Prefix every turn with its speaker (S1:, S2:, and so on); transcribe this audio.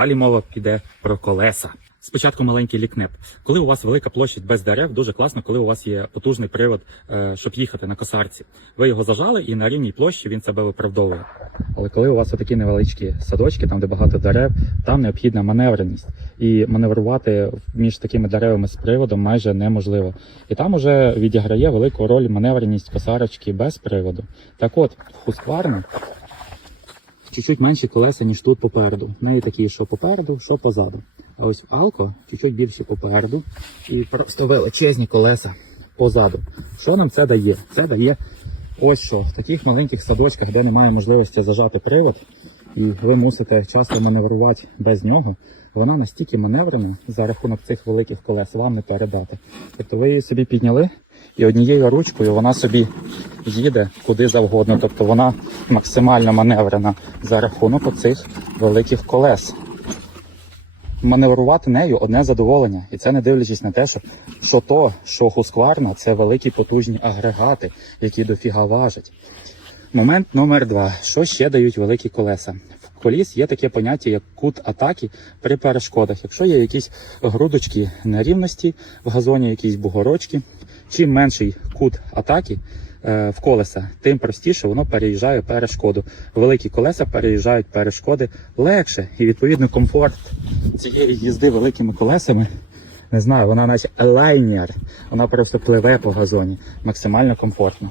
S1: Далі мова піде про колеса. Спочатку маленький лікнеп. Коли у вас велика площадь без дерев, дуже класно, коли у вас є потужний привод, е, щоб їхати на косарці. Ви його зажали і на рівній площі він себе виправдовує. Але коли у вас такі невеличкі садочки, там де багато дерев, там необхідна маневреність. І маневрувати між такими деревами з приводом майже неможливо. І там уже відіграє велику роль маневреність косарочки без приводу. Так от, хускварна чуть-чуть менші колеса, ніж тут попереду. В неї такі, що попереду, що позаду. А ось в Алко чуть-чуть більші попереду і просто величезні колеса позаду. Що нам це дає? Це дає ось що в таких маленьких садочках, де немає можливості зажати привод, і ви мусите часто маневрувати без нього. Вона настільки маневрена за рахунок цих великих колес вам не передати. Тобто ви її собі підняли, і однією ручкою вона собі їде куди завгодно. Тобто вона максимально маневрена за рахунок оцих великих колес. Маневрувати нею одне задоволення, і це не дивлячись на те, що, що то, що хускварна, це великі потужні агрегати, які дофіга важать. Момент номер два. Що ще дають великі колеса? В коліс є таке поняття, як кут атаки при перешкодах. Якщо є якісь грудочки нерівності в газоні, якісь бугорочки, чим менший кут атаки в колеса, тим простіше воно переїжджає перешкоду. Великі колеса переїжджають перешкоди легше, і відповідно комфорт цієї їзди великими колесами. Не знаю, вона наче лайнер, вона просто пливе по газоні максимально комфортно.